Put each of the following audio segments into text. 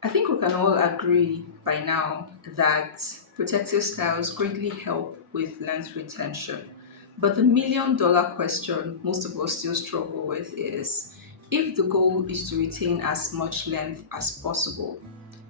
I think we can all agree by now that protective styles greatly help with length retention. But the million-dollar question most of us still struggle with is if the goal is to retain as much length as possible,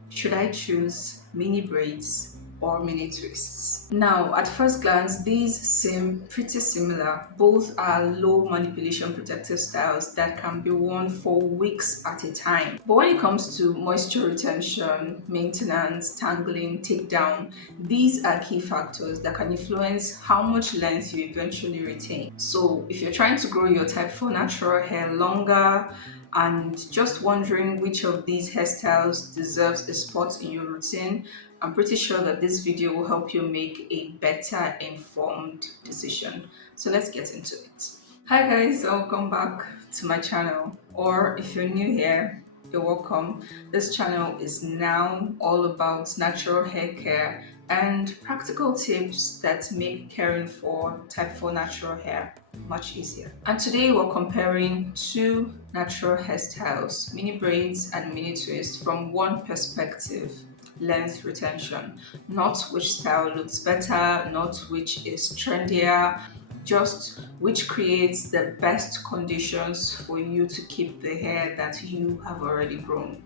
should I choose mini braids or mini twists? Now, at first glance, these seem pretty similar. Both are low manipulation protective styles that can be worn for weeks at a time. But when it comes to moisture retention, maintenance, tangling, takedown, these are key factors that can influence how much length you eventually retain. So, if you're trying to grow your type 4 natural hair longer, and just wondering which of these hairstyles deserves a spot in your routine, I'm pretty sure that this video will help you make a better informed decision. So let's get into it. Hi guys, welcome back to my channel, or if you're new here, you're welcome. This channel is now all about natural hair care and practical tips that make caring for type 4 natural hair much easier. And today we're comparing two natural hairstyles, mini braids and mini twists, from one perspective: length retention. Not which style looks better, not which is trendier, just which creates the best conditions for you to keep the hair that you have already grown.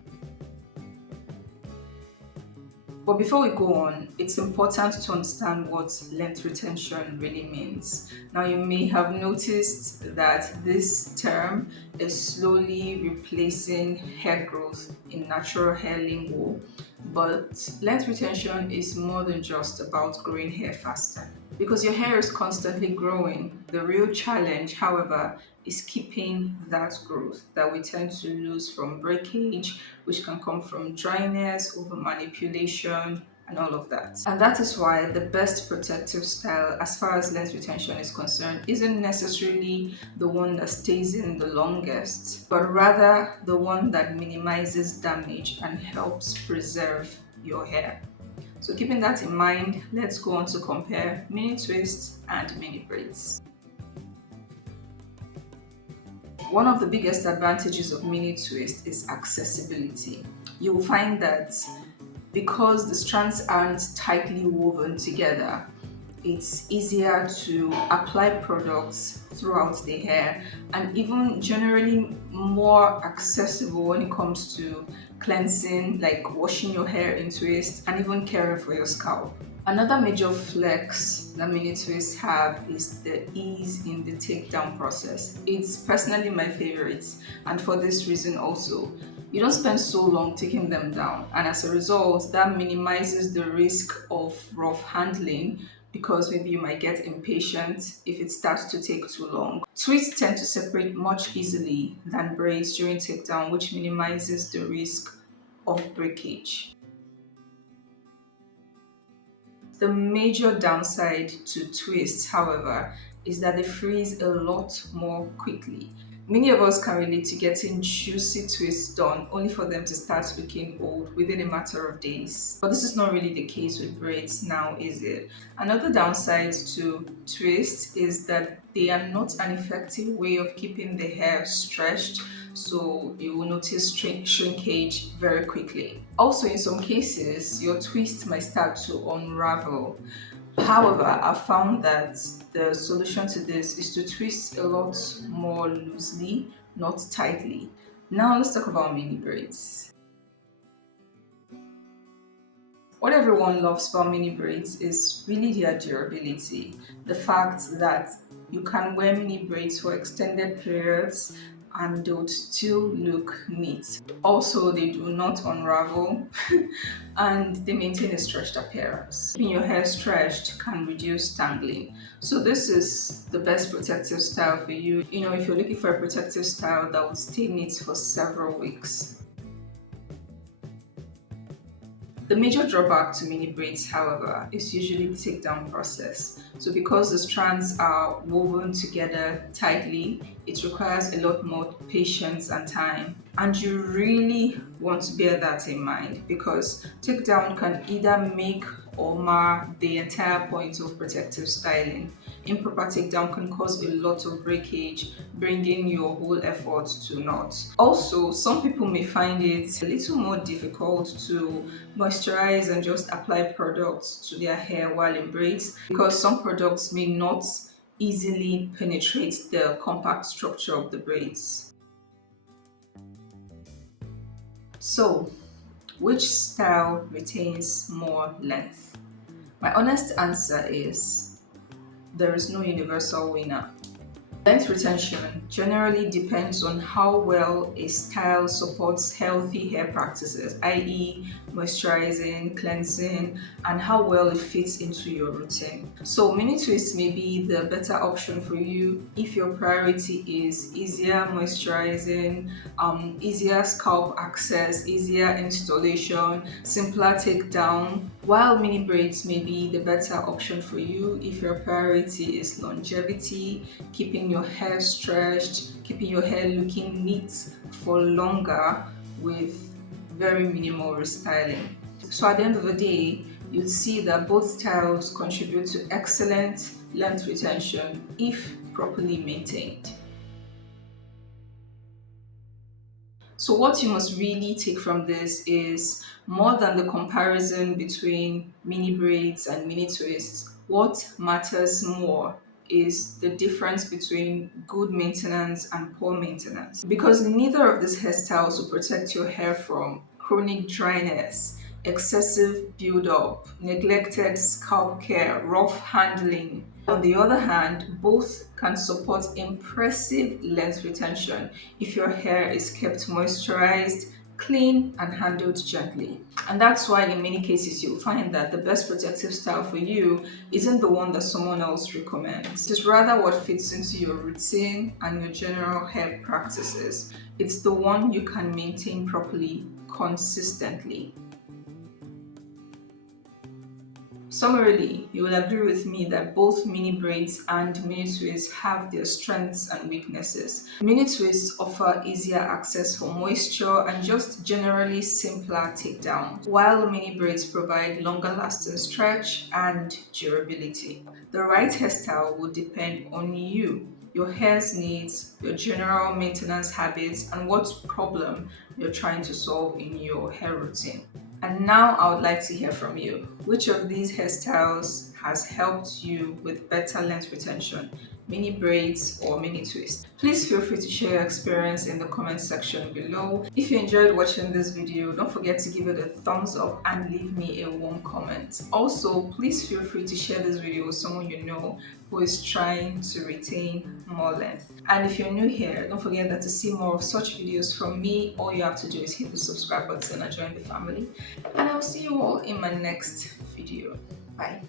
But before we go on, it's important to understand what length retention really means. Now, you may have noticed that this term is slowly replacing hair growth in natural hair lingo, but length retention is more than just about growing hair faster. Because your hair is constantly growing, the real challenge, however, is keeping that growth that we tend to lose from breakage, which can come from dryness, over manipulation, and all of that. And that is why the best protective style, as far as length retention is concerned, isn't necessarily the one that stays in the longest, but rather the one that minimizes damage and helps preserve your hair. So keeping that in mind, let's go on to compare mini twists and mini braids. One of the biggest advantages of mini twist is accessibility. You will find that because the strands aren't tightly woven together, it's easier to apply products throughout the hair, and even generally more accessible when it comes to cleansing, like washing your hair in twist, and even caring for your scalp. Another major flex that mini twists have is the ease in the takedown process. It's personally my favorite, and for this reason also. You don't spend so long taking them down, and as a result, that minimizes the risk of rough handling, because maybe you might get impatient if it starts to take too long. Twists tend to separate much easily than braids during takedown, which minimizes the risk of breakage. The major downside to twists, however, is that they freeze a lot more quickly. Many of us can relate to getting juicy twists done only for them to start looking old within a matter of days. But this is not really the case with braids now, is it? Another downside to twists is that they are not an effective way of keeping the hair stretched, so you will notice shrinkage very quickly. Also, in some cases, your twist might start to unravel. However, I found that the solution to this is to twist a lot more loosely, not tightly. Now let's talk about mini braids. What everyone loves about mini braids is really their durability. The fact that you can wear mini braids for extended periods and they would still look neat. Also, they do not unravel and they maintain a stretched appearance. Keeping your hair stretched can reduce tangling. So this is the best protective style for you. If you're looking for a protective style that would stay neat for several weeks. The major drawback to mini braids, however, is usually the takedown process. So because the strands are woven together tightly, it requires a lot more patience and time. And you really want to bear that in mind, because takedown can either make or mar the entire point of protective styling. Improper takedown can cause a lot of breakage, bringing your whole effort to naught. Also, some people may find it a little more difficult to moisturize and just apply products to their hair while in braids because some products may not easily penetrate the compact structure of the braids. So, which style retains more length? My honest answer is there is no universal winner. Length retention generally depends on how well a style supports healthy hair practices, i.e., moisturizing, cleansing, and how well it fits into your routine. So, mini twists may be the better option for you if your priority is easier moisturizing, easier scalp access, easier installation, simpler takedown, while mini braids may be the better option for you if your priority is longevity, keeping your hair stretched, keeping your hair looking neat for longer with very minimal restyling. So at the end of the day, you'd see that both styles contribute to excellent length retention if properly maintained. So what you must really take from this is more than the comparison between mini braids and mini twists. What matters more is the difference between good maintenance and poor maintenance. Because neither of these hairstyles will protect your hair from chronic dryness, excessive build-up, neglected scalp care, rough handling. On the other hand, both can support impressive length retention if your hair is kept moisturized, clean, and handled gently. And that's why in many cases you'll find that the best protective style for you isn't the one that someone else recommends. It's rather what fits into your routine and your general hair practices. It's the one you can maintain properly, consistently. Summarily, you will agree with me that both mini braids and mini twists have their strengths and weaknesses. Mini twists offer easier access for moisture and just generally simpler takedown, while mini braids provide longer lasting stretch and durability. The right hairstyle will depend on you, your hair's needs, your general maintenance habits, and what problem you're trying to solve in your hair routine. And now I would like to hear from you. Which of these hairstyles has helped you with better length retention? Mini braids or mini twists? Please feel free to share your experience in the comment section below. If you enjoyed watching this video, don't forget to give it a thumbs up and leave me a warm comment. Also, please feel free to share this video with someone you know who is trying to retain more length. And if you're new here, don't forget that to see more of such videos from me, all you have to do is hit the subscribe button and join the family. And I'll see you all in my next video. Bye.